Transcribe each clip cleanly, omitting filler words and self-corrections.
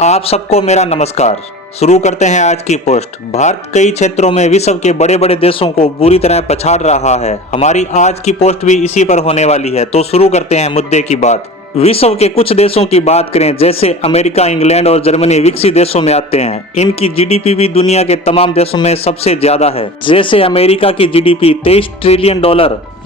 आप सबको मेरा नमस्कार। शुरू करते हैं आज की पोस्ट। भारत कई क्षेत्रों में विश्व के बड़े बड़े देशों को बुरी तरह पछाड़ रहा है। हमारी आज की पोस्ट भी इसी पर होने वाली है। तो शुरू करते हैं मुद्दे की बात। विश्व के कुछ देशों की बात करें, जैसे अमेरिका, इंग्लैंड और जर्मनी विकसित देशों में आते हैं। इनकी जीडीपी भी दुनिया के तमाम देशों में सबसे ज्यादा है। जैसे अमेरिका की जीडीपी $23 ट्रिलियन,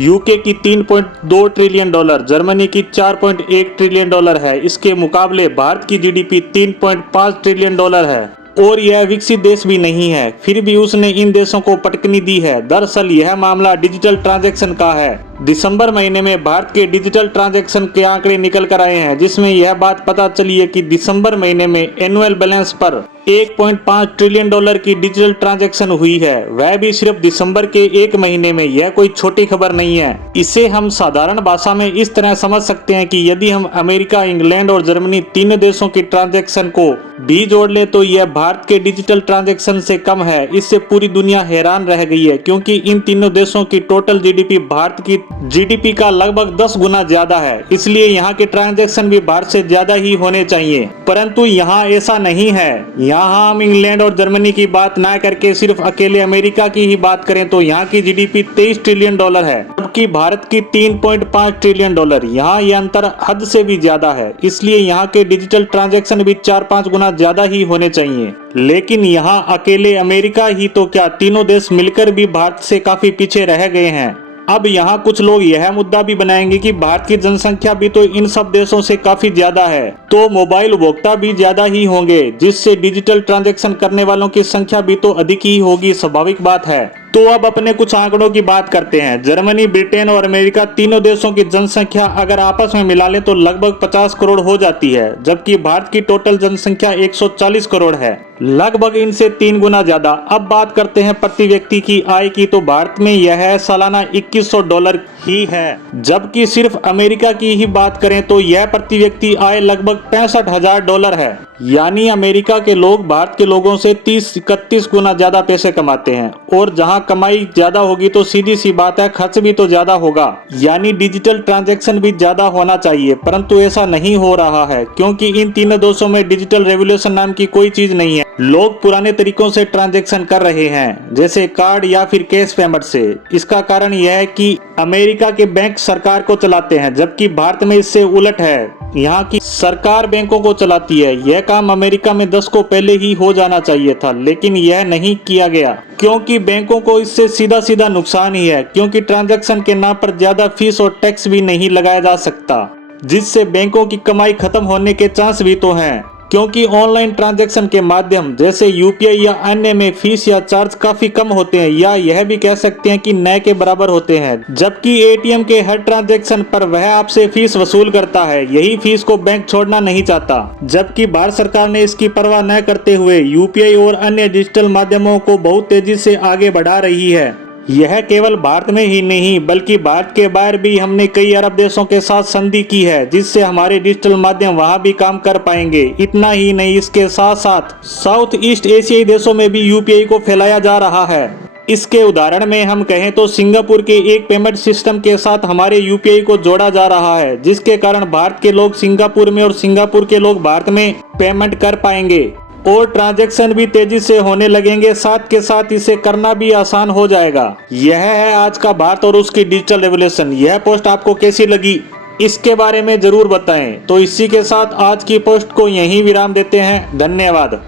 यूके की $3.2 ट्रिलियन, जर्मनी की $4.1 ट्रिलियन है। इसके मुकाबले भारत की जीडीपी $3.5 ट्रिलियन है और यह विकसित देश भी नहीं है, फिर भी उसने इन देशों को पटकनी दी है। दरअसल यह मामला डिजिटल ट्रांजैक्शन का है। दिसंबर महीने में भारत के डिजिटल ट्रांजैक्शन के आंकड़े निकल कर आए हैं, जिसमें यह बात पता चली है कि दिसंबर महीने में एनुअल बैलेंस पर $1.5 ट्रिलियन की डिजिटल ट्रांजैक्शन हुई है, वह भी सिर्फ दिसंबर के एक महीने में। यह कोई छोटी खबर नहीं है। इसे हम साधारण भाषा में इस तरह समझ सकते हैं कि यदि हम अमेरिका, इंग्लैंड और जर्मनी तीनों देशों की ट्रांजैक्शन को भी जोड़ ले तो यह भारत के डिजिटल ट्रांजैक्शन से कम है। इससे पूरी दुनिया हैरान रह गई है, क्योंकि इन तीनों देशों की टोटल जीडीपी भारत की जीडीपी का लगभग 10 गुना ज्यादा है। इसलिए यहाँ के ट्रांजैक्शन भी भारत से ज्यादा ही होने चाहिए, परंतु यहाँ ऐसा नहीं है। यहाँ हम इंग्लैंड और जर्मनी की बात ना करके सिर्फ अकेले अमेरिका की ही बात करें तो यहाँ की जीडीपी $23 ट्रिलियन है, जबकि भारत की $3.5 ट्रिलियन। यहाँ यह अंतर हद से भी ज्यादा है। इसलिए यहाँ के डिजिटल ट्रांजैक्शन भी 4-5 गुना ज्यादा ही होने चाहिए। लेकिन यहाँ अकेले अमेरिका ही तो क्या, तीनों देश मिलकर भी भारत से काफी पीछे रह गए हैं। अब यहाँ कुछ लोग यह मुद्दा भी बनाएंगे कि भारत की जनसंख्या भी तो इन सब देशों से काफी ज्यादा है, तो मोबाइल उपभोक्ता भी ज्यादा ही होंगे, जिससे डिजिटल ट्रांजैक्शन करने वालों की संख्या भी तो अधिक ही होगी। स्वाभाविक बात है। तो अब अपने कुछ आंकड़ों की बात करते हैं। जर्मनी, ब्रिटेन और अमेरिका तीनों देशों की जनसंख्या अगर आपस में मिला ले तो लगभग 50 करोड़ हो जाती है, जबकि भारत की टोटल जनसंख्या 140 करोड़ है, लगभग इनसे 3 गुना ज्यादा। अब बात करते हैं प्रति व्यक्ति की आय की, तो भारत में यह है सालाना $2100 ही है, जबकि सिर्फ अमेरिका की ही बात करें तो यह प्रति व्यक्ति आय लगभग $65,000 है। यानी अमेरिका के लोग भारत के लोगों से 30-31 गुना ज्यादा पैसे कमाते हैं, और जहां कमाई ज्यादा होगी तो सीधी सी बात है खर्च भी तो ज्यादा होगा। यानी डिजिटल ट्रांजैक्शन भी ज्यादा होना चाहिए, परंतु ऐसा नहीं हो रहा है, क्योंकि इन तीनों देशों में डिजिटल रेवोल्यूशन नाम की कोई चीज नहीं है। लोग पुराने तरीकों से ट्रांजैक्शन कर रहे हैं, जैसे कार्ड या फिर कैश पेमेंट से। इसका कारण यह है कि अमेरिका के बैंक सरकार को चलाते हैं, जबकि भारत में इससे उलट है। यहाँ की सरकार बैंकों को चलाती है। यह काम अमेरिका में 10 को पहले ही हो जाना चाहिए था, लेकिन यह नहीं किया गया, क्योंकि बैंकों को इससे सीधा सीधा नुकसान ही है, क्योंकि ट्रांजैक्शन के नाम पर ज्यादा फीस और टैक्स भी नहीं लगाया जा सकता, जिससे बैंकों की कमाई खत्म होने के चांस भी तो हैं। क्योंकि ऑनलाइन ट्रांजैक्शन के माध्यम जैसे यूपीआई या अन्य में फीस या चार्ज काफी कम होते हैं, या यह भी कह सकते हैं कि न के बराबर होते हैं, जबकि एटीएम के हर ट्रांजैक्शन पर वह आपसे फीस वसूल करता है। यही फीस को बैंक छोड़ना नहीं चाहता, जबकि भारत सरकार ने इसकी परवाह न करते हुए यूपीआई और अन्य डिजिटल माध्यमों को बहुत तेजी से आगे बढ़ा रही है। यह केवल भारत में ही नहीं बल्कि भारत के बाहर भी हमने कई अरब देशों के साथ संधि की है, जिससे हमारे डिजिटल माध्यम वहां भी काम कर पाएंगे। इतना ही नहीं, इसके साथ साथ साउथ ईस्ट एशियाई देशों में भी यूपीआई को फैलाया जा रहा है। इसके उदाहरण में हम कहें तो सिंगापुर के एक पेमेंट सिस्टम के साथ हमारे यूपीआई को जोड़ा जा रहा है, जिसके कारण भारत के लोग सिंगापुर में और सिंगापुर के लोग भारत में पेमेंट कर पाएंगे और ट्रांजैक्शन भी तेजी से होने लगेंगे। साथ के साथ इसे करना भी आसान हो जाएगा। यह है आज का भारत और उसकी डिजिटल रेवोल्यूशन। यह पोस्ट आपको कैसी लगी, इसके बारे में जरूर बताएं। तो इसी के साथ आज की पोस्ट को यहीं विराम देते हैं। धन्यवाद।